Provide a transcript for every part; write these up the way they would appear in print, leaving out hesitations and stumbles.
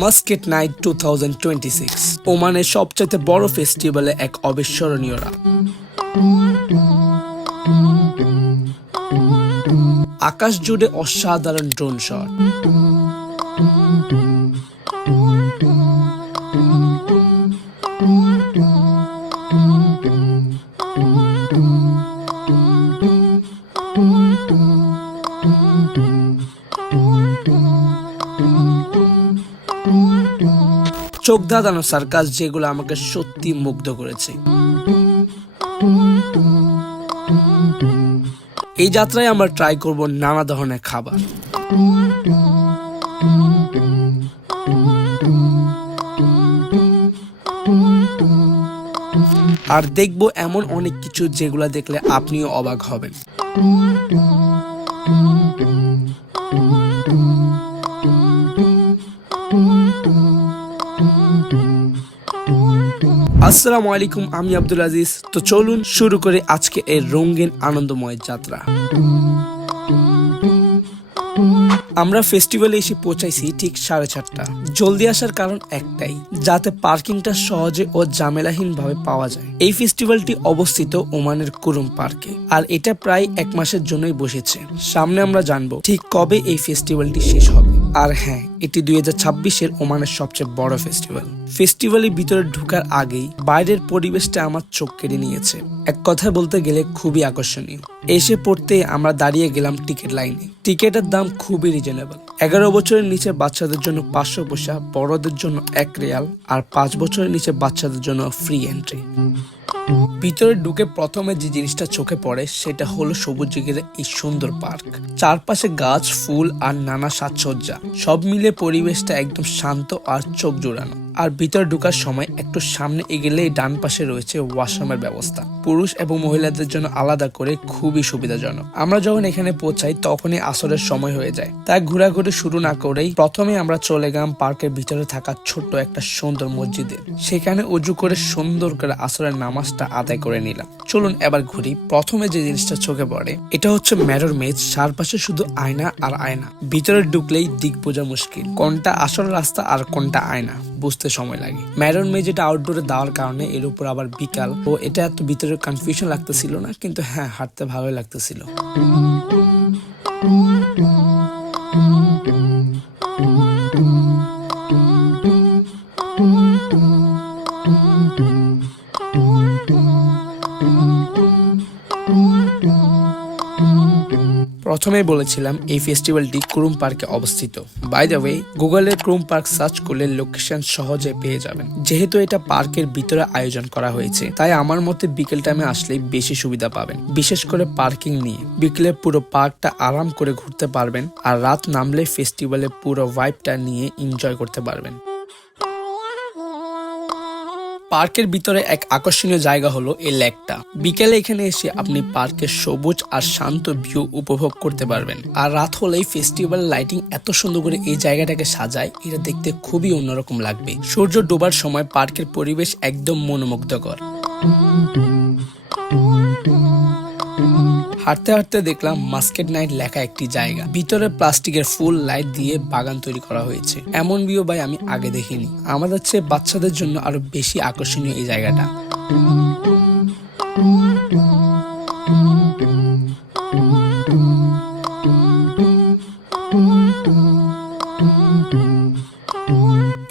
মাস্কেট night 2026 ওমানের সবচেয়ে বড় ফেস্টিভ্যালে এক অবিস্মরণীয় রাত। আকাশ জুড়ে অসাধারণ ড্রোন শট, চোখ ধাঁধানো সার্কাস যেগুলো আমাকে সত্যি মুগ্ধ করেছে। এই যাত্রায় আমরা ট্রাই করব নানা ধরনের খাবার, আর দেখব এমন অনেক কিছু যেগুলো দেখলে আপনিও অবাক হবেন। আসসালামু আলাইকুম, আমি আব্দুল আজিজ। তো চলুন শুরু করে আজকে এই রঙিন আনন্দময় যাত্রা। আমরা ফেস্টিভ্যালে এসে পৌঁছাইছি ঠিক 4:30। জলদি আসার কারণ একটাই, যাতে পার্কিংটা সহজে ও ঝামেলাহীন ভাবে পাওয়া যায়। এই ফেস্টিভ্যালটি অবস্থিত ওমানের কুরুম পার্কে, আর এটা প্রায় 1 মাসের জন্যই বসেছে। সামনে আমরা জানবো ঠিক কবে এই ফেস্টিভ্যালটি শেষ হবে। আর হ্যাঁ, এটি 2026-এর ওমানের সবচেয়ে বড় ফেস্টিভ্যাল। ফেস্টিভ্যালের ভিতরে ঢোকার আগেই বাইরের পরিবেশটা আমার চোখ কেড়ে নিয়েছে। এক কথায় বলতে গেলে খুবই আকর্ষণীয়। এসে পড়তে আমরা দাঁড়িয়ে গেলাম টিকিট লাইনে। টিকিটের দাম খুবই রিজনেবল। 11 বছরের নিচে বাচ্চাদের জন্য 500 পয়সা, বড়দের জন্য 1 রিয়াল, আর 5 বছরের নিচে বাচ্চাদের জন্য ফ্রি এন্ট্রি। ভিতরে ঢুকে প্রথমে যে জিনিসটা চোখে পড়ে সেটা হলো সবুজ ঘেরা এই সুন্দর পার্ক। চারপাশে গাছ, ফুল আর নানা সাজসজ্জা, সব মিলে পরিবেশটা একদম শান্ত আর চোখ জোড়ানো। আর ভিতরে ঢোকার সময় একটু সামনে এগেলেই ডান পাশে রয়েছে ওয়াশরুমের ব্যবস্থা, পুরুষ এবং মহিলাদের জন্য আলাদা করে, খুবই সুবিধাজনক। আমরা যখন এখানে পৌঁছাই তখনই আসরের সময় হয়ে যায়, তাই ঘোরাঘুরি শুরু না করেই প্রথমে আমরা চলে গেলাম পার্কের ভিতরে থাকা ছোট্ট একটা সুন্দর মসজিদে। সেখানে উজু করে সুন্দর করে আসরের নামাজটা আদায় করে নিলাম। চলুন এবার ঘুরি। প্রথমে যে জিনিসটা চোখে পড়ে এটা হচ্ছে মিরর মেজ। চারপাশে শুধু আয়না আর আয়না। ভিতরে ঢুকলেই দিক বোঝা মুশকিল, কোনটা আসল রাস্তা আর কোনটা আয়না বুঝতে সময় লাগে। মিরর মেজ এটা আউটডোরে দেওয়ার কারণে এর উপর আবার বিকাল, ও এটা এত ভিতরে কনফিউশন লাগতেছিল না, কিন্তু হ্যাঁ, হাঁটতে ভালোই লাগতেছিল। প্রথমেই বলেছিলাম এই ফেস্টিভ্যালটি কুরুম পার্কে অবস্থিত। বাই দ্য ওয়ে, গুগলে কুরুম পার্ক সার্চ করলে লোকেশন সহজে পেয়ে যাবেন। যেহেতু এটা পার্কের ভিতরে আয়োজন করা হয়েছে, তাই আমার মতে বিকেল টাইমে আসলেই বেশি সুবিধা পাবেন, বিশেষ করে পার্কিং নিয়ে। বিকেলে পুরো পার্কটা আরাম করে ঘুরতে পারবেন, আর রাত নামলে ফেস্টিভ্যালের পুরো ভাইবটা নিয়ে এনজয় করতে পারবেন। পার্কের ভিতরে এক আকর্ষণীয় জায়গা হলো এই লেকটা। বিকেলে এখানে এসে আপনি পার্কের সবুজ আর শান্ত ভিউ উপভোগ করতে পারবেন। আর রাত হলেই ফেস্টিভ্যাল লাইটিং এত সুন্দর করে এই জায়গাটাকে সাজায়, এটা দেখতে খুবই অন্যরকম লাগবে। সূর্য ডোবার সময় পার্কের পরিবেশ একদম মনোমুগ্ধকর। হাঁটতে হাঁটতে দেখলাম মাস্কেট নাইট লেখা একটি জায়গা। ভিতরে প্লাস্টিকের ফুল লাইট দিয়ে বাগান তৈরি করা হয়েছে। এমন ভিউ ভাই আমি আগে দেখিনি। আমাদের চেয়ে বাচ্চাদের জন্য আরো বেশি আকর্ষণীয় এই জায়গাটা।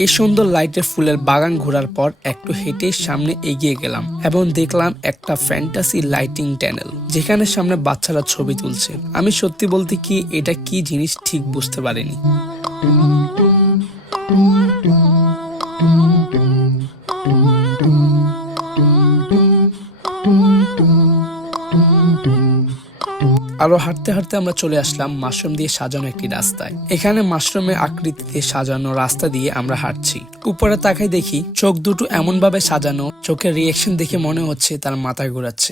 এই সুন্দর লাইটের ফুলের বাগান ঘোরার পর একটু হেঁটে সামনে এগিয়ে গেলাম এবং দেখলাম একটা ফ্যান্টাসি লাইটিং টানেল, যেখানে সামনে বাচ্চারা ছবি তুলছে। আমি সত্যি বলতে কি এটা কি জিনিস ঠিক বুঝতে পারিনি। আরো হাঁটতে হাঁটতে আমরা চলে আসলাম মাশরুম দিয়ে সাজানো একটি রাস্তায়। এখানে মাশরুমের আকৃতিতে সাজানো রাস্তা দিয়ে আমরা হাঁটছি। উপরে তাকাই দেখি চোখ দুটো এমন ভাবে সাজানো, চোখের রিয়েকশন দেখে মনে হচ্ছে তার মাথায় ঘোরাচ্ছে।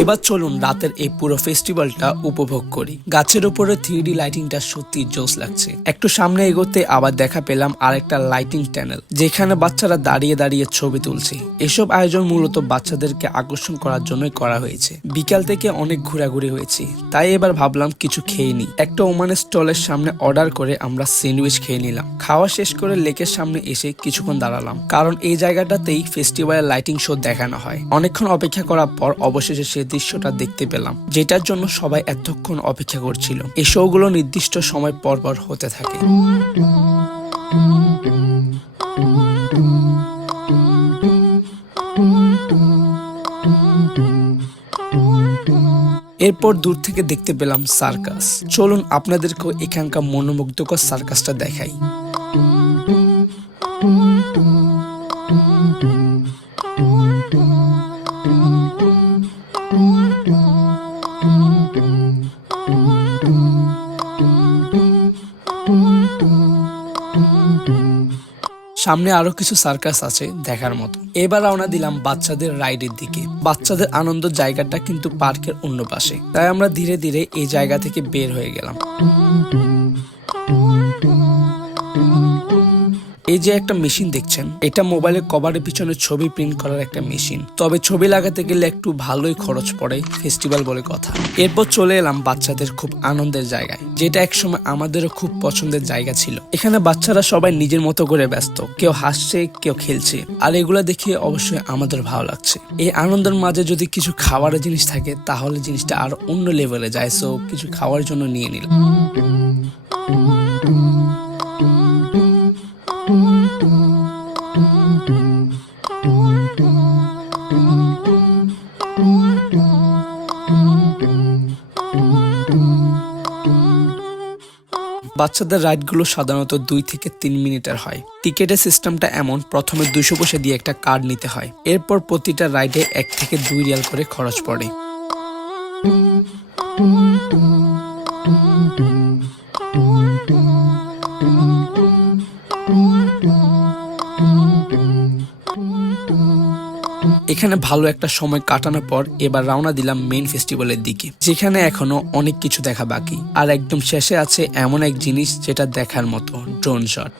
এবার চলুন রাতের এই পুরো ফেস্টিভ্যালটা উপভোগ করি। গাছের উপরে 3D লাইটিংটা সত্যি জোস লাগছে। একটু সামনে এগোতে আবার দেখা পেলাম আরেকটা লাইটিং টানেল, যেখানে বাচ্চারা দাঁড়িয়ে দাঁড়িয়ে ছবি তুলছে। এসব আয়োজন মূলত বাচ্চাদেরকে আকর্ষণ করার জন্যই করা হয়েছে। বিকাল থেকে অনেক ঘোরাঘুরি হয়েছে, তাই এবার ভাবলাম কিছু খেয়ে নিই। একটা ওমানের স্টলের সামনে অর্ডার করে আমরা স্যান্ডউইচ খেয়ে নিলাম। খাওয়া শেষ করে লেকের সামনে এসে কিছুক্ষণ দাঁড়ালাম, কারণ এই জায়গাটাতেই ফেস্টিভ্যালের লাইটিং শো দেখানো হয়। অনেকক্ষণ অপেক্ষা করার পর অবশেষে সেই দৃশ্যটা দেখতে পেলাম, যেটার জন্য সবাই এতক্ষণ অপেক্ষা করছিল। এই শোগুলো নির্দিষ্ট সময় পর পর হতে থাকে। এরপর দূর থেকে দেখতে পেলাম সার্কাস। চলুন আপনাদেরকেও এখানকার মনোমুগ্ধকর সার্কাসটা দেখাই। সামনে আরো কিছু সার্কাস আছে দেখার মতো। এবার রওনা দিলাম বাচ্চাদের রাইডের দিকে। বাচ্চাদের আনন্দ জায়গাটা কিন্তু পার্কের অন্য পাশে, তাই আমরা ধীরে ধীরে এই জায়গা থেকে বের হয়ে গেলাম। এই যে একটা মেশিন দেখছেন, এটা মোবাইলের কভারের পিছনে ছবি প্রিন্ট করার একটা মেশিন। তবে ছবি লাগাতে গেলে একটু ভালোই খরচ পড়ে, ফেস্টিভ্যাল বলে কথা। এরপর চলে এলাম বাচ্চাদের খুব আনন্দের জায়গায়, যেটা একসময় আমাদেরও খুব পছন্দের জায়গা ছিল। এখানে বাচ্চারা সবাই নিজের মতো করে ব্যস্ত, কেউ হাসছে, কেউ খেলছে, আর এগুলা দেখে অবশ্যই আমাদের ভালো লাগছে। এই আনন্দের মাঝে যদি কিছু খাবারের জিনিস থাকে তাহলে জিনিসটা আর অন্য লেভেলে যায়। সো কিছু খাওয়ার জন্য নিয়ে নিলাম। বাচ্চাদের রাইডগুলো সাধারণত 2 থেকে 3 মিনিটের হয়। টিকেটের সিস্টেমটা এমন, প্রথমে 200 পয়সা দিয়ে একটা কার্ড নিতে হয়। এরপর প্রতিটা রাইডে 1 থেকে 2 রিয়াল করে খরচ পড়ে। এখানে ভালো একটা সময় কাটানোর পর এবার রওনা দিলাম মেইন ফেস্টিভ্যালের দিকে, যেখানে এখনো অনেক কিছু দেখা বাকি। আর একদম শেষে আছে এমন এক জিনিস যেটা দেখার মতো, ড্রোন শট।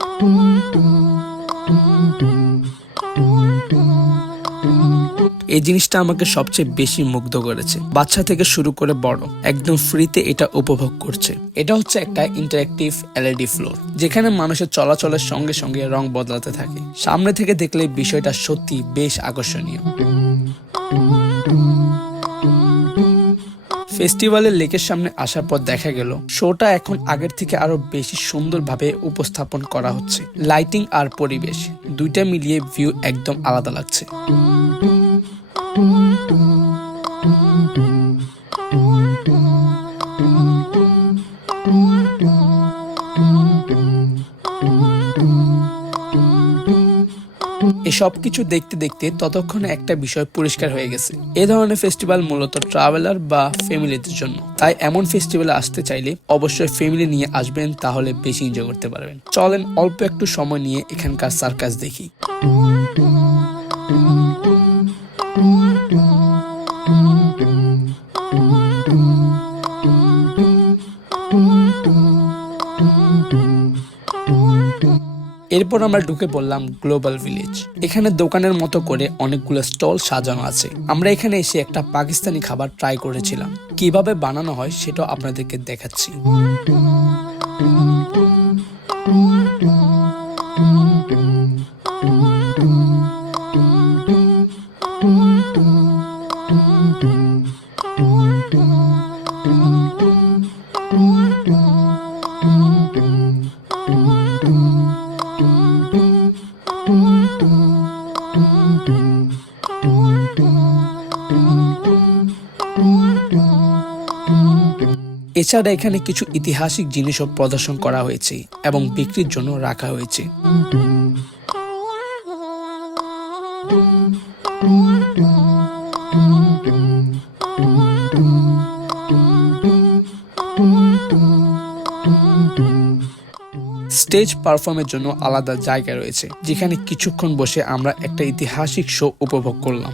এই জিনিসটা আমাকে সবচেয়ে বেশি মুগ্ধ করেছে। বাচ্চা থেকে শুরু করে বড় একদম ফ্রিতে এটা উপভোগ করছে। এটা হচ্ছে একটা ইন্টারেক্টিভ এলইডি ফ্লোর, যেখানে মানুষের চলাচলের সঙ্গে সঙ্গে রং বদলাতে থাকে। সামনে থেকে দেখলে বিষয়টা সত্যি বেশ আকর্ষণীয়। ফেস্টিভ্যালের লেকের সামনে আসার পর দেখা গেল শোটা এখন আগের থেকে আরো বেশি সুন্দরভাবে উপস্থাপন করা হচ্ছে। লাইটিং আর পরিবেশ দুইটা মিলিয়ে ভিউ একদম আলাদা লাগছে। এসব কিছু দেখতে দেখতে ততক্ষণে একটা বিষয় পরিষ্কার হয়ে গেছে। এ ধরনের ফেস্টিভ্যাল মূলত ট্রাভেলার বা ফ্যামিলিদের জন্য, তাই এমন ফেস্টিভ্যালে আসতে চাইলে অবশ্যই ফ্যামিলি নিয়ে আসবেন, তাহলে বেশি এনজয় করতে পারবেন। চলেন অল্প একটু সময় নিয়ে এখানকার সার্কাস দেখি। এরপর আমরা ঢুকে পড়লাম গ্লোবাল ভিলেজ। এখানে দোকানের মতো করে অনেকগুলো স্টল সাজানো আছে। আমরা এখানে এসে একটা পাকিস্তানি খাবার ট্রাই করেছিলাম, কিভাবে বানানো হয় সেটাও আপনাদেরকে দেখাচ্ছি। এছাড়া এখানে কিছু ঐতিহাসিক জিনিসও প্রদর্শন করা হয়েছে এবং বিক্রির জন্য রাখা হয়েছে। স্টেজ পারফর্মের জন্য আলাদা জায়গা রয়েছে, যেখানে কিছুক্ষণ বসে আমরা একটা ঐতিহাসিক শো উপভোগ করলাম।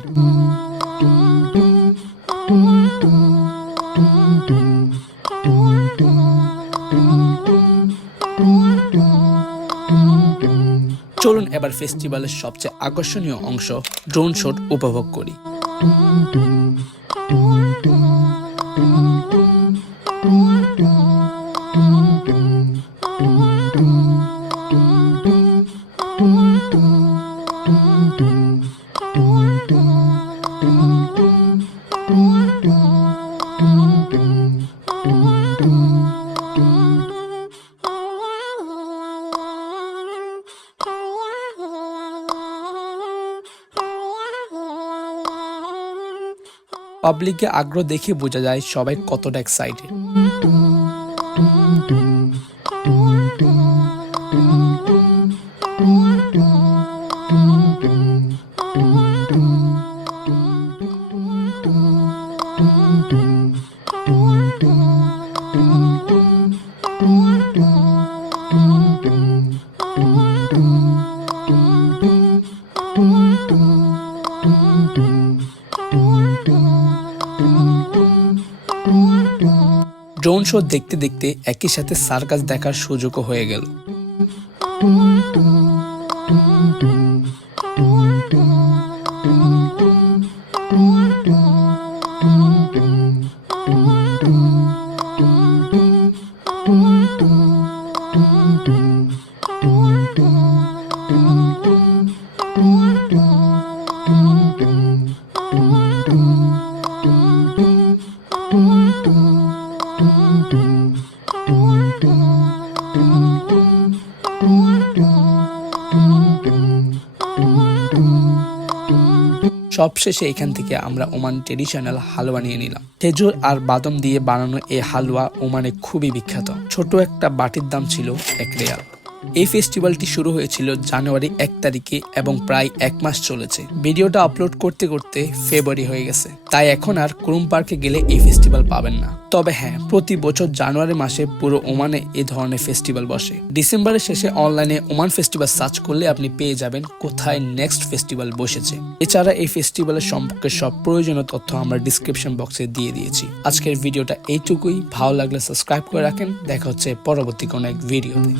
চলুন এবার ফেস্টিভ্যালের সবচেয়ে আকর্ষণীয় অংশ ড্রোন শট উপভোগ করি। পাবলিকের আগ্রহ দেখে বোঝা যায় সবাই কতটা এক্সাইটেড। ড্রোন শো দেখতে দেখতে একই সাথে সার্কাস দেখার সুযোগও হয়ে গেল। সবশেষে এখান থেকে আমরা ওমান ট্রেডিশনাল হালুয়া নিয়ে নিলাম। খেজুর আর বাদাম দিয়ে বানানো এই হালুয়া ওমানে খুবই বিখ্যাত। ছোট একটা বাটির দাম ছিল 1 রিয়াল। এই ফেস্টিভ্যালটি শুরু হয়েছিল জানুয়ারি 1 তারিখে এবং প্রায় 1 মাস চলেছে। ভিডিওটা আপলোড করতে করতে ফেব্রুয়ারি হয়ে গেছে, তাই এখন আর কুরুম পার্কে গেলে এই ফেস্টিভ্যাল পাবেন না। তবে হ্যাঁ, প্রতি বছর জানুয়ারি মাসে পুরো ওমানে এই ধরনের ফেস্টিভ্যাল বসে। ডিসেম্বরের শেষে অনলাইনে ওমান ফেস্টিভ্যাল সার্চ করলে আপনি পেয়ে যাবেন কোথায় নেক্সট ফেস্টিভ্যাল বসেছে। এছাড়া এই ফেস্টিভ্যালের সম্পর্কে সব প্রয়োজনীয় তথ্য আমরা ডিসক্রিপশন বক্সে দিয়ে দিয়েছি। আজকের ভিডিওটা এইটুকুই। ভালো লাগলে সাবস্ক্রাইব করে রাখেন। দেখা হচ্ছে পরবর্তী কোনো এক ভিডিওতে।